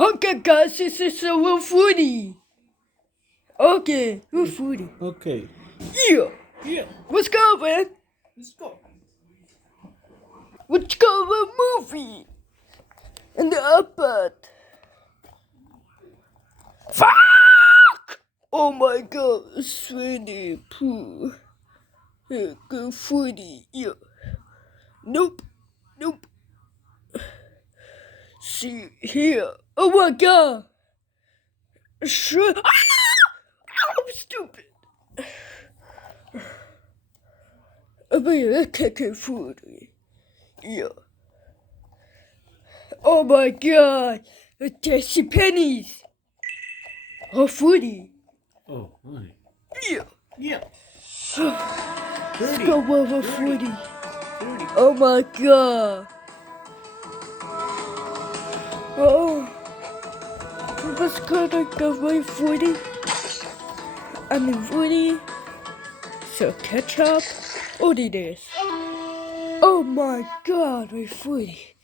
Okay, guys, this is a real foodie. Okay, real foodie. Okay. Yeah. Yeah. Let's go, man. Let's go. Let's go to a movie. In the iPad. Fuck! Oh my god, it's really poo. Yeah, good foodie. Yeah. Nope. Nope. See here. Oh my god. Sure. Ah! I'm stupid. Oh my god, I can't get food. Yeah. Oh my god. Tasty pennies. Oh, foodie. Oh, my. Yeah. Yeah. Let's go over foodie. Oh my god. Oh. Let's go to go my foodie. I mean foodie. So ketchup. What it is? Oh my god, my foodie.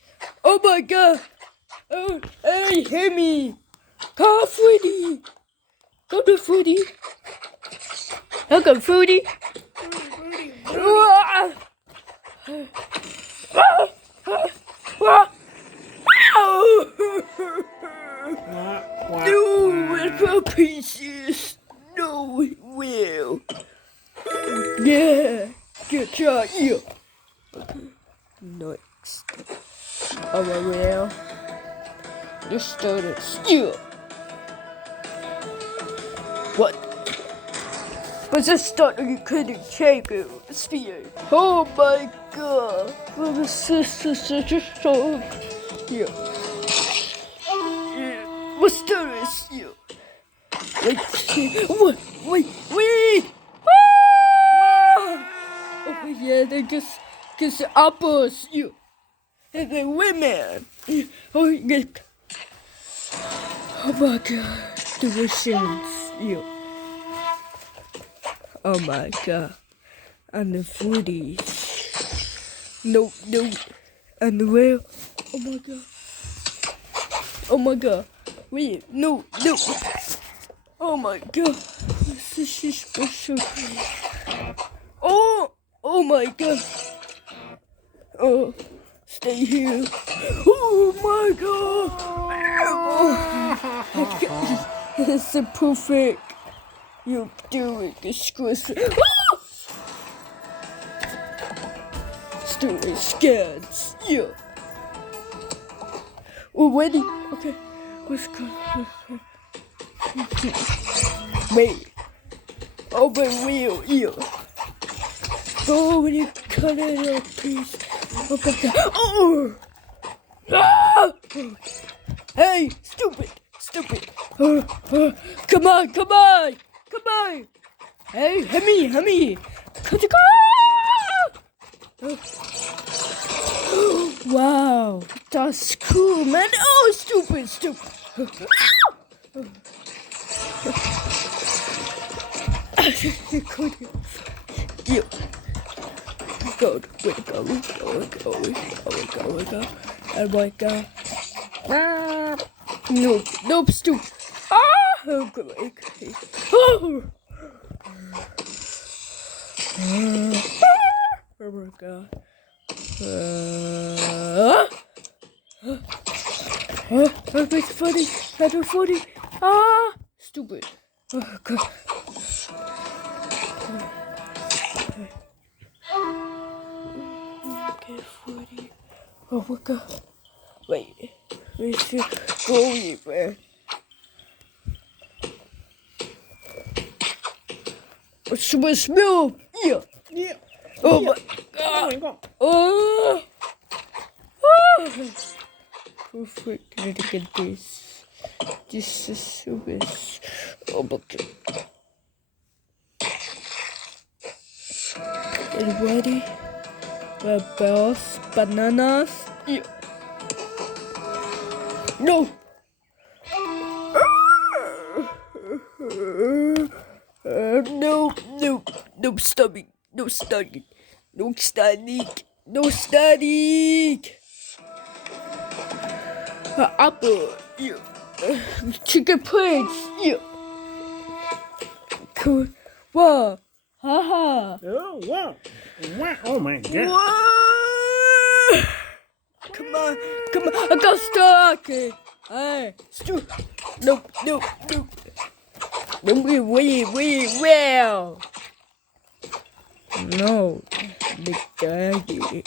Oh my god. Oh, hey, hit me. Call foodie. Go to foodie. Go foodie. Ah! Ah! Ah! No, it's for pieces. No, it will. Yeah, good job, yeah. Okay, next. Oh, I will. You started still. What? But this started you couldn't take it. Spear. Oh my god. Oh, this is such a song. Yeah. Yeah. What's this? Yeah. Wait. Ah! Oh yeah, they just apples. You. And the women. Oh yeah. Oh my god. The Russians. You. Oh my god. And the foodies. No. And the whale. Oh my god. Oh my god. Wait, no. Oh my god. This is special. Oh my god. Oh, stay here. Oh my god. It's a perfect. You're doing disgusting. Still scared. Yeah. Oh, ready? Okay. Let's go. Wait. Oh, but real. Yeah. Oh, when you cut it up, please. Okay. Oh! Ah! Hey, stupid. Come on. Hey, Hemi. Cut it. Wow, that's cool, man. Oh, stupid. You. Go. Oh my god. Ah. Nope, stupid. Ah, okay. Oh. Oh my god. It's funny. Ah, stupid. Oh god. Okay, 40. Oh my god. Wait. We should go even. Smell. Yeah. Oh my god. Oh. Perfect. Look at this. This is so best. Oh my god. Are you ready? Bells, bananas. Yeah. No. No stomach. No static. Apple. Yeah. Chicken plates. Yeah. Cool. Whoa. Haha. Oh, wow. Wow. Oh, my God. Whoa. Come on. I got stuck. Hey. Nope. Well. No. Big Daddy.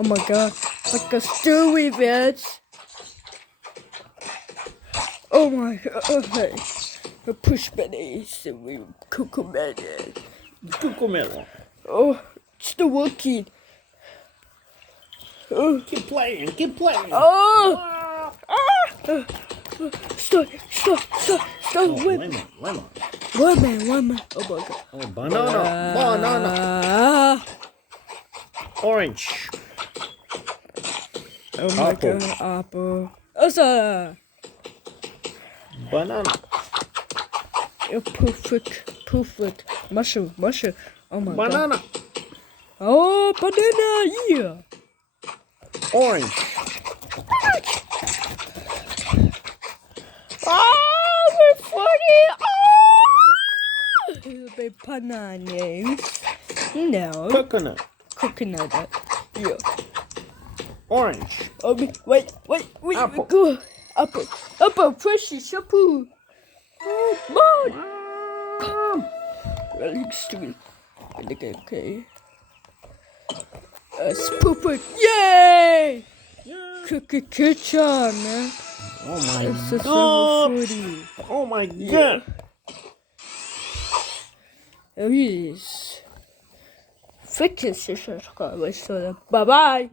Oh my God. Like a stewie bitch. Oh my God. Okay. The push bunnies and we cuckoo-melon. Cucumelo. Oh, it's still working. Oh. Keep playing. Oh! Stop. Oh, Wait. lemon. One man. Oh my God. Oh, banana. Orange. Oh my Apple. God. Apple. Asa. Banana. Oh, perfect. Mushroom. Oh my God. Banana. Oh, banana. Yeah. Orange. Oh, we're funny. Oh, the bananas. No. Coconut. Yeah. Orange. Oh, wait. Apple. Go. Apple. Precious shampoo. Oh, Mom. Relax to me. Okay. Spooper. Yay! Yeah. Cookie kitchen, man. Oh, my It's a God. foodie. Oh, my Yeah. God. Oh, yes. Fix it, sister. Bye-bye. Bye.